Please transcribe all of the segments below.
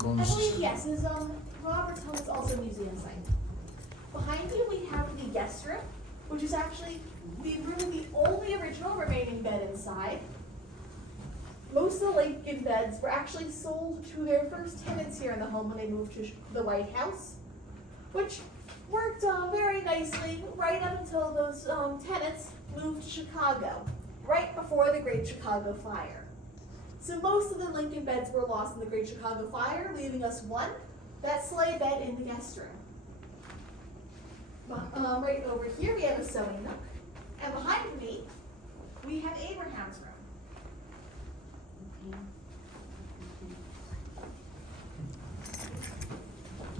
I believe yes, is Robert's home is also a museum site. Behind you we have the guest room, which is actually the room with the only original remaining bed inside. Most of the Lincoln beds were actually sold to their first tenants here in the home when they moved to the White House, which worked very nicely right up until those tenants moved to Chicago, right before the Great Chicago Fire. So most of the Lincoln beds were lost in the Great Chicago Fire, leaving us one, that sleigh bed in the guest room. Right over here we have a sewing nook, and behind me we have Abraham's room.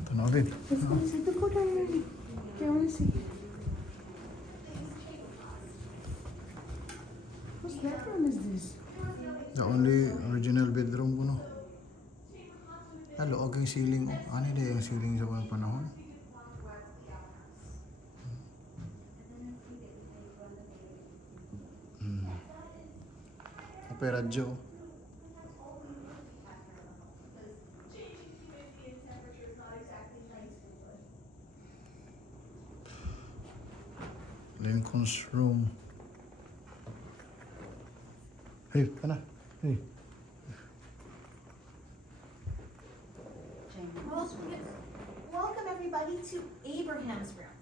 Tanawin. Let's go see the corner. Okay, I want to see. Whose bedroom is this? The only original bedroom ko, no? Luog ang ceiling, oh. Ano din yung ceiling sa walang panahon? Opera Joe. Lincoln's room. Hey, Anna. Hey. Welcome everybody to Abraham's room.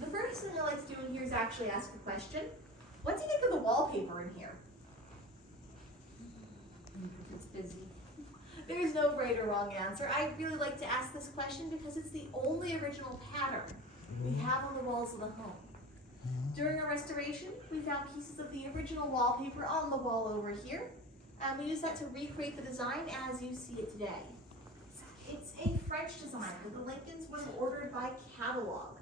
The first thing I like to do in here is actually ask a question. What do you think of the wallpaper in here? It's busy. There is no right or wrong answer. I really like to ask this question because it's the only original pattern we have on the walls of the home. During our restoration, we found pieces of the original wallpaper on the wall over here, and we used that to recreate the design as you see it today. It's a French design, but the Lincolns was ordered by catalog.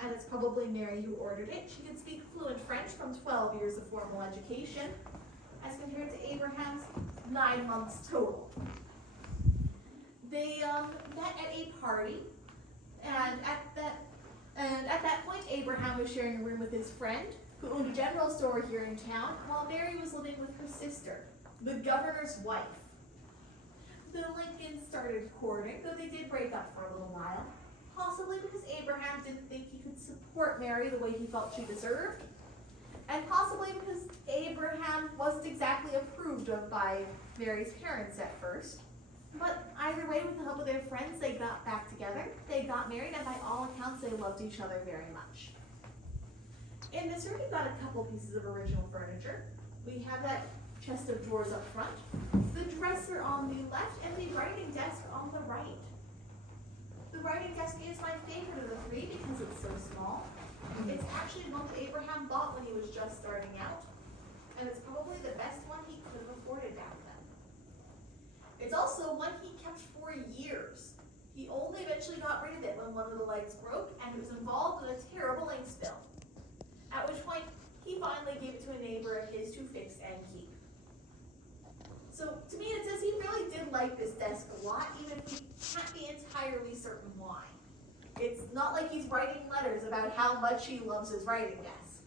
And it's probably Mary who ordered it. She could speak fluent French from 12 years of formal education, as compared to Abraham's 9 months total. They met at a party, and at that point, Abraham was sharing a room with his friend, who owned a general store here in town, while Mary was living with her sister, the governor's wife. The Lincolns started courting, though they did break up for a little while, possibly because Abraham didn't think he could support Mary the way he felt she deserved, and possibly because Abraham wasn't exactly approved of by Mary's parents at first. But either way, with the help of their friends, they got back together, they got married, and by all accounts, they loved each other very much. In this room, we've got a couple pieces of original furniture. We have that chest of drawers up front, the dresser on the left, and the writing desk on the right. The writing desk is my favorite of the three because it's so small. It's actually one that Abraham bought when he was just starting out, and it's probably the best one he could have afforded back then. It's also one he kept for years. He only eventually got rid of it when one of the legs broke and it was involved in a terrible ink spill. At which point, he finally gave it to a neighbor of his to fix and keep. So, to me it says he really did like this desk a lot, even if we can't be entirely certain why. It's not like he's writing letters about how much he loves his writing desk.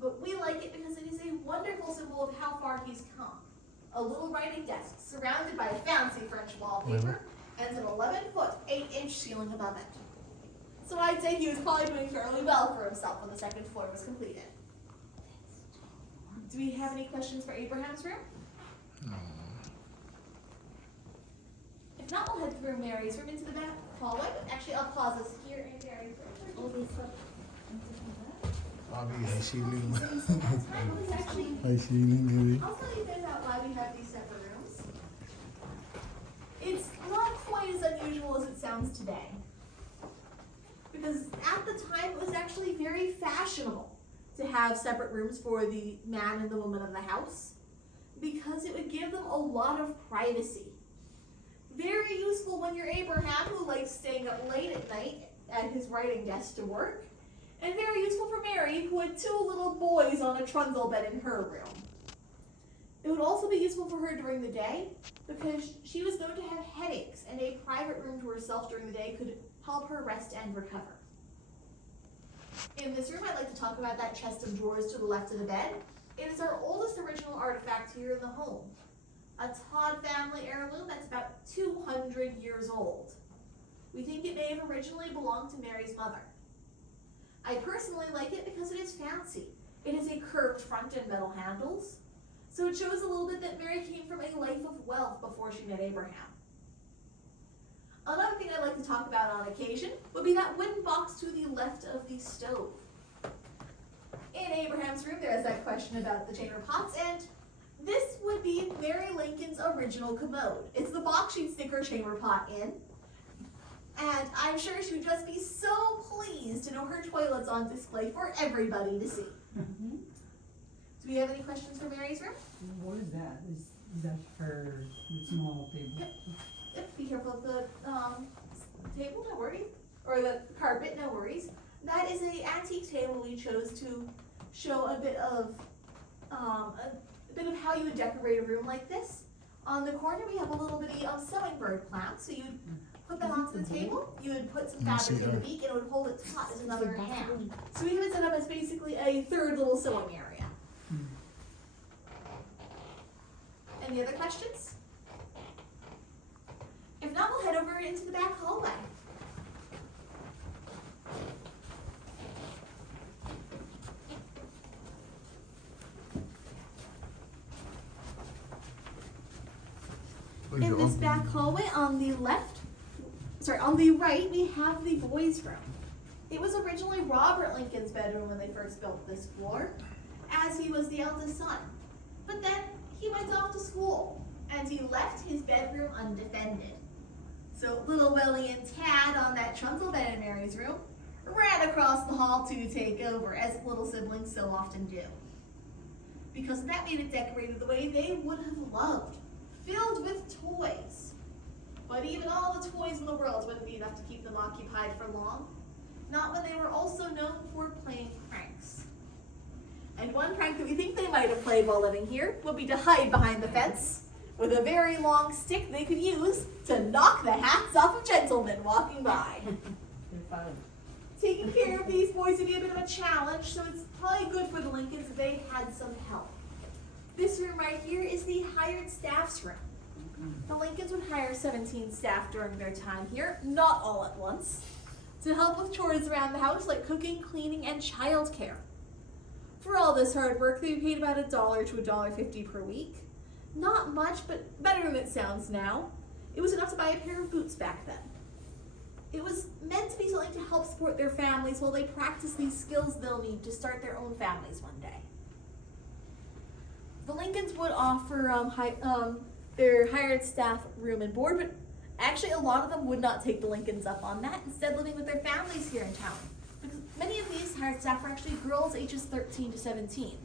But we like it because it is a wonderful symbol of how far he's come. A little writing desk surrounded by fancy French wallpaper and an 11-foot, 8-inch ceiling above it. So I'd say he was probably doing fairly well for himself when the second floor was completed. Do we have any questions for Abraham's room? No. If not, we'll head through Mary's room into the back hallway. Actually, I'll pause us here in Mary's room. Bobby, high ceiling. Actually, High ceiling, maybe. I'll tell you a bit about why we have these separate rooms. It's not quite as unusual as it sounds today. Because at the time, it was actually very fashionable to have separate rooms for the man and the woman of the house, because it would give them a lot of privacy. Very useful when you're Abraham, who likes staying up late at night at his writing desk to work, and very useful for Mary, who had 2 little boys on a trundle bed in her room. It would also be useful for her during the day, because she was known to have headaches, and a private room to herself during the day could help her rest and recover. In this room, I'd like to talk about that chest of drawers to the left of the bed. It is our oldest original artifact here in the home. a Todd family heirloom that's about 200 years old. We think it may have originally belonged to Mary's mother. I personally like it because it is fancy. It has a curved front and metal handles, so it shows a little bit that Mary came from a life of wealth before she met Abraham. Another thing I'd like to talk about on occasion would be that wooden box to the left of the stove. In Abraham's room, there is that question about the chamber pots, and this would be Mary Lincoln's original commode. It's the box she'd stick her chamber pot in, and I'm sure she would just be so pleased to know her toilet's on display for everybody to see. Do we have any questions for Mary's room? What is that? Is that her small table? Yep, be careful of the table, no worries. Or the carpet, no worries. That is an antique table we chose to show a bit of how you would decorate a room like this. On the corner we have a little bitty sewing bird clown, so you'd put that onto the table, you would put some fabric in the beak, and it would hold it taut as another hand. So we have it set up as basically a third little sewing area. Any other questions? If not, we'll head over into the back hallway. In this back hallway on the on the right, we have the boys' room. It was originally Robert Lincoln's bedroom when they first built this floor, as he was the eldest son. But then he went off to school, and he left his bedroom undefended. So little Willie and Tad on that trundle bed in Mary's room ran across the hall to take over, as little siblings so often do. Because that made it decorated the way they would have loved, filled with toys. But even all the toys in the world wouldn't be enough to keep them occupied for long, not when they were also known for playing pranks. And one prank that we think they might have played while living here would be to hide behind the fence with a very long stick they could use to knock the hats off of gentlemen walking by. They're fun. Taking care of these boys would be a bit of a challenge, so it's probably good for the Lincolns if they had some help. This room right here is the hired staff's room. The Lincolns would hire 17 staff during their time here, not all at once, to help with chores around the house like cooking, cleaning, and childcare. For all this hard work, they paid about $1 to $1.50 per week. Not much, but better than it sounds now. It was enough to buy a pair of boots back then. It was meant to be something to help support their families while they practice these skills they'll need to start their own families one day. The Lincolns would offer their hired staff room and board, but actually a lot of them would not take the Lincolns up on that, instead living with their families here in town. Because many of these hired staff are actually girls ages 13 to 17.